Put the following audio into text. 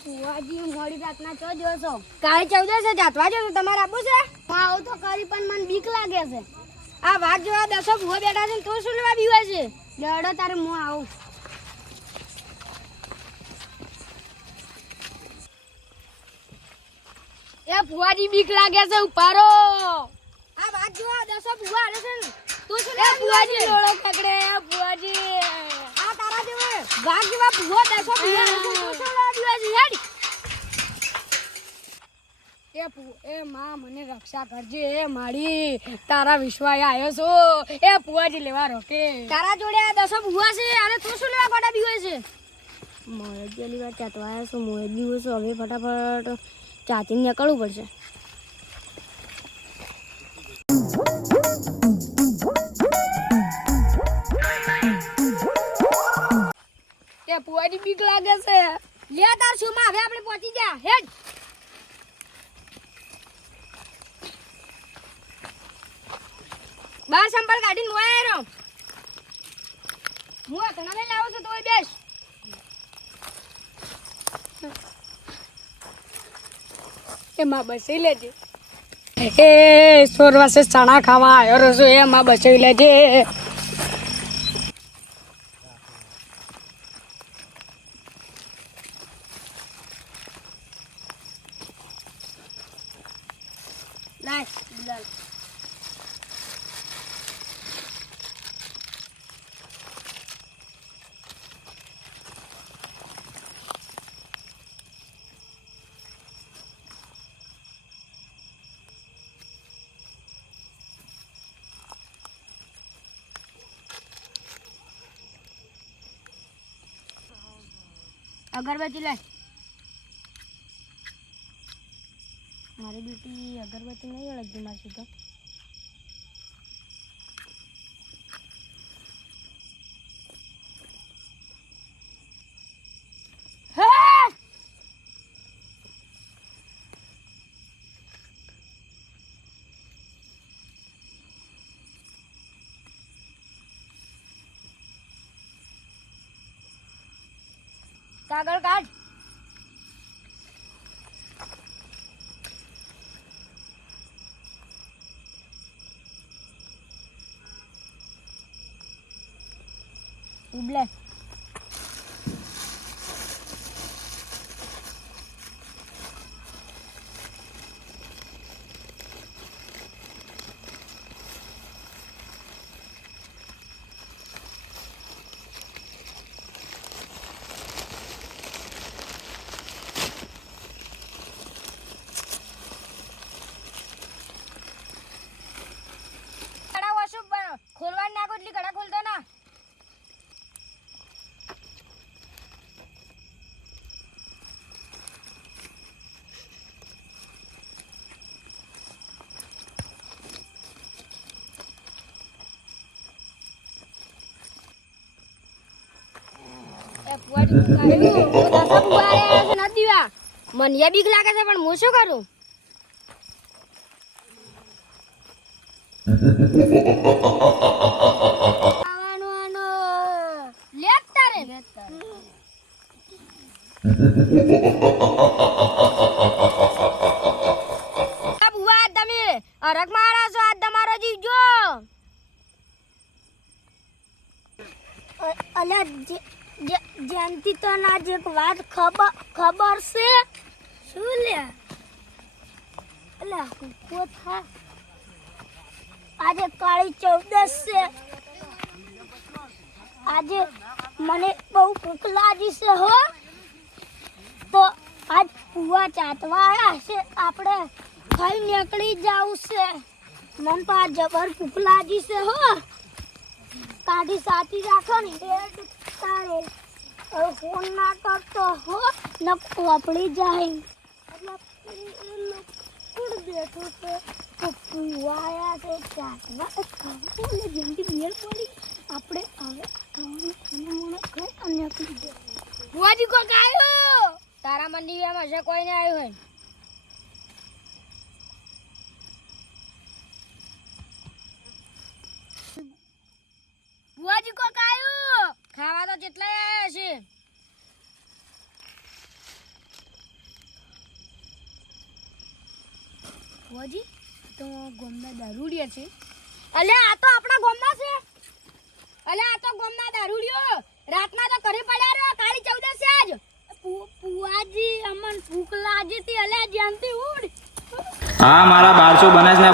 ફુવાજી મોડી રાતના ચો જોશો કાલે 14 જાતવા જો તમારે આબુ છે હા આવું તો કરી પણ મને બીક લાગે છે આ વાત જોવા દસો ભૂવા બેઠા છે તું શું લેવા બીવા છે ડડો તારે હું આવું એ ફુવાજી બીક લાગે છે ઉપારો આ વાત જોવા દસો ભૂવા આવે છે તું શું લેવા ફુવાજી લોળો પકડે ફુવાજી આ તારા જેવો વાઘ જેવા ભૂવા દસો ભૂવા આવે છે તું શું લેવા બીવા છે હેડ એ માં મને રક્ષા કરજે એ માડી તારા વિશ્વાસ આવ્યો છો એ ફુવાજી લેવા રોકે તારા જોડે આ દસો ભૂવા છે અને તું શું લેવા ગોડા બીવે છે મોય જેલી વાર ચાટવાયા છો મોય બીવો છો હવે ફટાફટ ચાતીને નીકળવું પડશે એ ફુવાજી બીક લાગે છે લે તાર શું માં હવે આપણે પહોંચી ગયા હેડ બાર સંપલ કાઢીને મોયા રહ્યો હું તને લઈ લાવો છું તોય બેસ એમાં બસી લેજે એ સોરવાસે ચણા ખાવા આવ્યો રસો એમાં બસી લેજે લાય લાય अगरबत्ती लाए मारी बेटी अगरबत्ती नहीं लगी मासी तो कागड़ काट उबले खोलवा ना कोटली कड़ा खोलता ना મને બીક લાગે છે પણ હું શું કરું તમે અરગ મારા છો આજ તમારો જીવ જો અલ્યા જયંતી તો ના જે વાત ખબર છે શું લે અલ્યા કોથા આજે કાળી 14 છે આજે મને બહુ ભૂખ લાગી છે હો તો આજ પુવા ચાટવા આયા છે આપણે ખાઈ નીકળી જાવ છે મન પા જબર ભૂખ લાગી છે હો કાઢી સાથી રાખો ને હેડ તારે ફોન ના કરતો હો ન વાપડી જાય એટલે કુડ બેઠો છે તો પુવાયા છે ચાટવા ખાવું જલ્દી મેળ પડી આપણે હવે ખાવાનું ખાવાનું ખાઈ અને નીકળી જાય બુઆજી કોક આવ્યો તારા મંદિરમાં હશે કોઈ ને આવ્યું હોય બુઆજી કોક આવ્યો ખાવા તો જેટલા આવ્યા છે ફુવાજી તો ગોમના દારૂડિયા છે. અલ્યા આ તો આપણા ગોમના છે. અલ્યા આ તો ગોમના દારૂડિયો રાતના તો ઘરે પડ્યા રહ્યો કાળી 14 આજ. ફુવાજી અમન ભૂખ લાગી હતી. અલ્યા જ્યાંથી ઉડ. હા મારા 1200 બનાસના